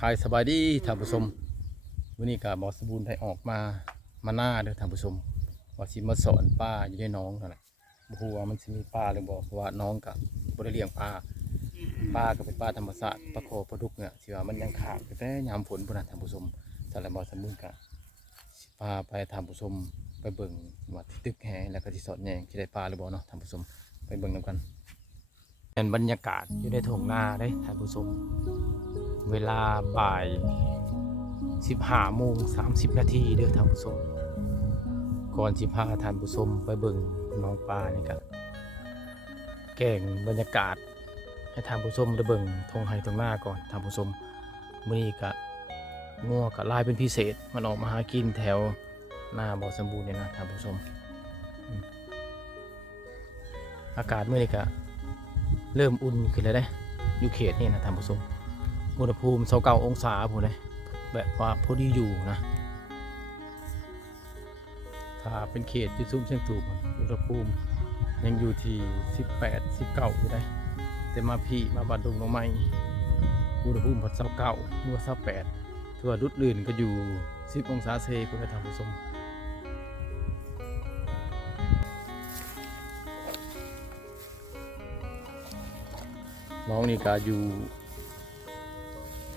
กทายสบายดีท่านผู้ชมวันนี้ก็บอสบูรณ์ได้ออกมามาหน้าเด้อท่านผู้ชมว่าสิมาสอนป้าอยู่ในหน้องนั่นแหละบ่ฮู้ว่ามันสิมีป้าหรือบ่เพราะว่าน้องกับบ่ได้เลี้ยงป้าป้าก็เป็นป้าธรรมชาติปลาโคปลาดุกเนี่ยสิว่ามันยังขาดอยู่แต่ยามฝนพุ่นน่ะท่านผู้ชมสำหรับบอสบูรณ์ก็สิพาไปท่านผู้ชมไปเบิ่งว่าที่ตึกแหแล้วก็ที่สอดแยงสิได้ป้าหรือบ่เนาะท่านผู้ชมไปเบิ่งนํกันเป็นบรรยากาศอยู่ในทุ่งนาเด้ท่านผู้ชม เวลาบ่าย 15โมง30 นาทีเด้อท่านผู้ชมก่อนสิพาท่านผู้ชมไปเบิ่งน้องปลานี่ครับแก่งบรรยากาศให้ท่านผู้ชมได้เบิ่งทงไห้ตรงหน้าก่อนท่านผู้ชมมื้อนี้ก็งัวก็ลายเป็นพิเศษ มันออกมาหากินแถวหน้าบ่อสมบูรณ์เนี่ยนะท่านผู้ชมอืมอากาศมื้อนี้ก็เริ่มอุ่นขึ้นแล้วเด้อยู่เขตนี่นะท่านผู้ชม อุณหภูมิเก้าองศาผมเลยแบบว่าพอดีอยู่นะ ถ้าเป็นเขตที่ซุ้มเชียงตูบอุณหภูมิยังอยู่ที่ 18 19อยู่ได้แต่มาพี่มาบัดดงหน้องไม้อุณหภูมิพัดเก้าเก้าเมื่อเก้าแปดทั่วรุดลื่นก็อยู่ 10 องศาเซคุณไปทำผู้ชมน้องนี่ก็อยู่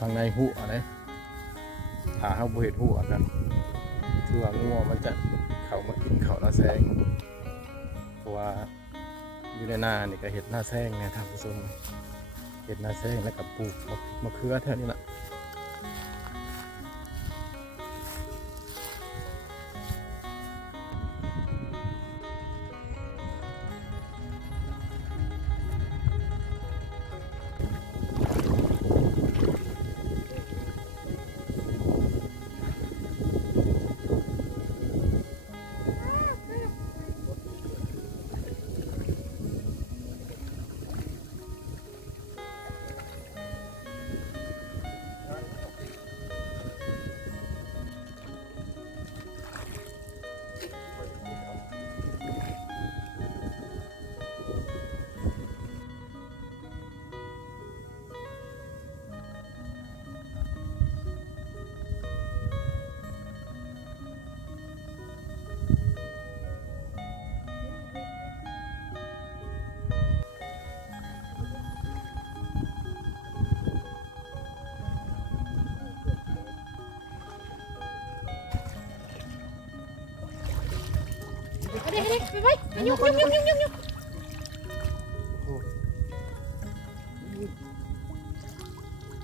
างในหัวนะถ้าเขาบเห็ดหัวกันคือว่างัวมันจะเขามากินเขาหน้าแซงเพราะว่าอยู่ในนานี่ก็เห็ดหน้าแซงไงท่านผู้ชมเห็ดหน้าแซงแล้วกับปลูกมะเขือแถวนี้นะ ยุ่งยุ่งยุ่งยุ่งยุ่งยุ่ง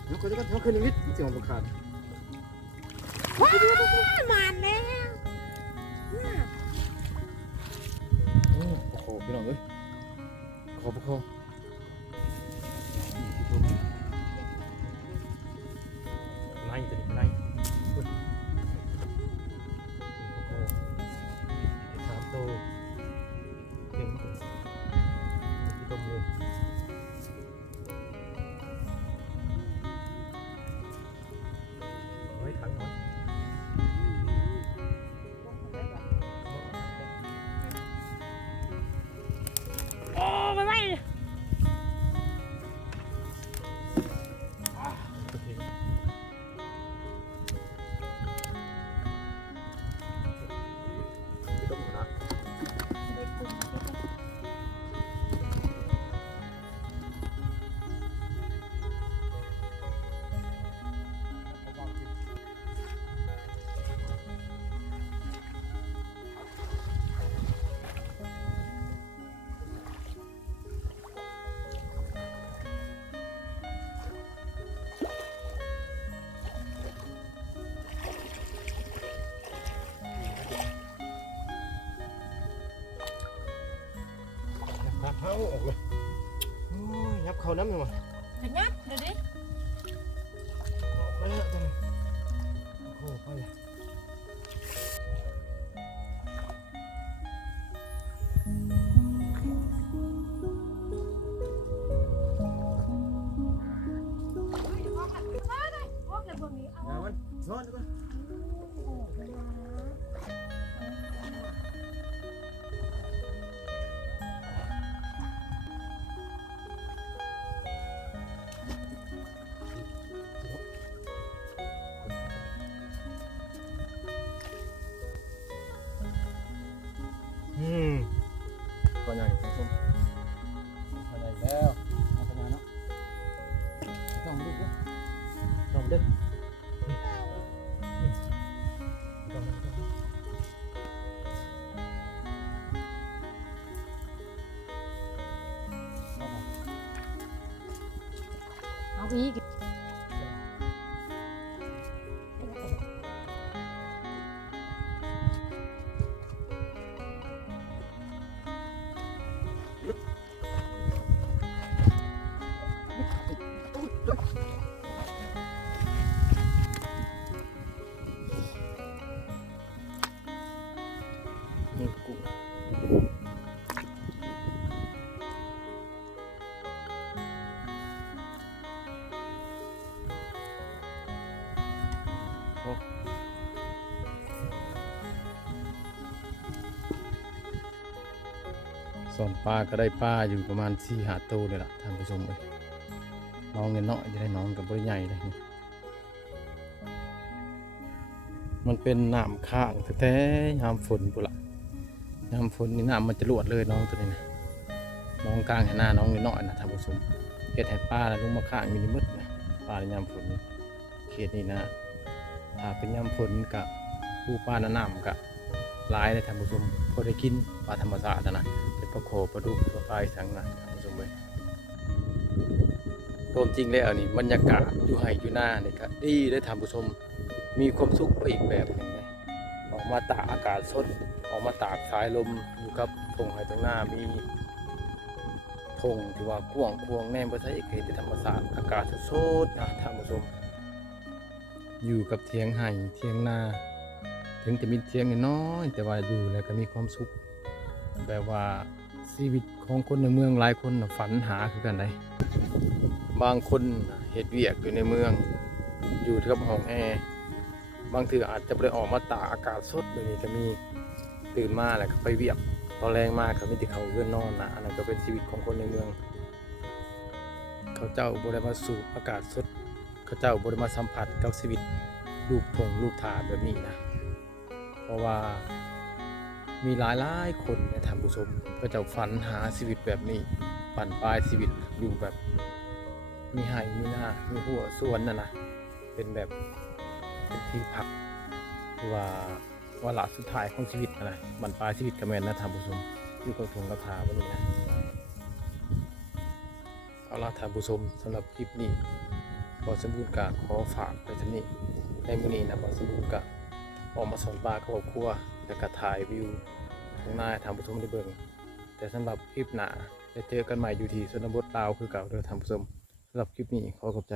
ยกขึ้นยกขึ้นนิดเสียงมันขาดว้าวมาแล้วโอ้โหพี่น้องเอ้ยขอบคุณ น้ำเลยว่ะขยับเดี๋ยวดิออกไปแล้วจังโอ้โหไปเลยอย่ามันซ้อนดีก ว่าอี ส่วนปลาก็ได้ปลาอยู่ประมาณสี่หาตัวเลยล่ะท่านผู้ชมเลยน้องเงินเนาะจะได้น้องกับบริใหญ่เลยนี่มันเป็นน้ำข้างแท้ๆยามฝนปุนละยามฝนนี่น้ำมันจะรวดเลยน้องตัวนี้นะน้องกลางเห็นหน้าน้องนิดหน่อยนะท่านผู้ชมเฮ็ดให้ป้าแล้วลงมาข้างอยู่ในมืดนะป้าในยามฝนเขตนี้นะถ้าเป็นยามฝนกับผู้ป้าน้ำน้ำกับหลายเลยท่านผู้ชมพอได้กินปลาธรรมชาตินะ เป็นปลาโขปลาดุกปลาปายสังนะท่านผู้ชมเลยรวมจริงแล้วนี่บรรยากาศอยู่ไห่อยู่หน้านี่ก็ดีได้ท่านผู้ชมมีความสุขไปอีกแบบหนึ่งเลยออกมาตากอากาศสดออกมาตากสายลมอยู่กับพงไห้ตรงหน้ามีพงที่ว่ากว้างควงแน่ภาษาเอกเทธรรมศาสตร์อากาศสดนะท่านผู้ชม อยู่กับเทียงไห่เทียงนาถึงจะมีเทียงน้อยแต่ว่าอยู่แล้วก็มีความสุขแบบว่า ชีวิตของคนในเมืองหลายคนฝันหาคือกันไดบางคนเฮ็ดเวียกอยู่ในเมือง อยู่กับห้องแอร์บางทีอาจจะไปออกมาตากอากาศสดแบบนี้ก็มีตื่นมาแล้วก็ไปเวียกตอนแรงมากก็มีแต่เขาเรื่อนนอนนะอันนั้นก็เป็นชีวิตของคนในเมือง เขาเจ้าบริมาสูบอากาศสด เขาเจ้าบริมาสัมผัสกับชีวิตลูกทงลูกถาแบบนี้นะเพราะว่า มีหลายหลายคนในท่านผู้ชมก็จะฝันหาชีวิตแบบนี้ฝันปลายชีวิตอยู่แบบ มีไห่มีหน้ามีหัวสวนน่ะนะเป็นแบบเป็นที่พักหรือว่าวาระสุดท้ายของชีวิตอะไรบรรปลายชีวิตกระแมนนะท่านผู้ชมอยู่กับทงกับทาวันนี้นะเอาละท่านผู้ชมสำหรับคลิปนี้บอสมบูรณ์กะขอฝากไปท่านี้ในมือนี้นะบอสมบูรณ์กะออกมาสอนปลากับครอบครัว แล้วก็ถ่ายวิวข้างหน้าทางผู้ชมได้เบิ่งแต่สำหรับคลิปหน้าจะเจอกันใหม่อยู่ที่ชนบทลาวคือเก่าเด้อทางผู้ชมสำหรับคลิปนี้ขอขอบใจ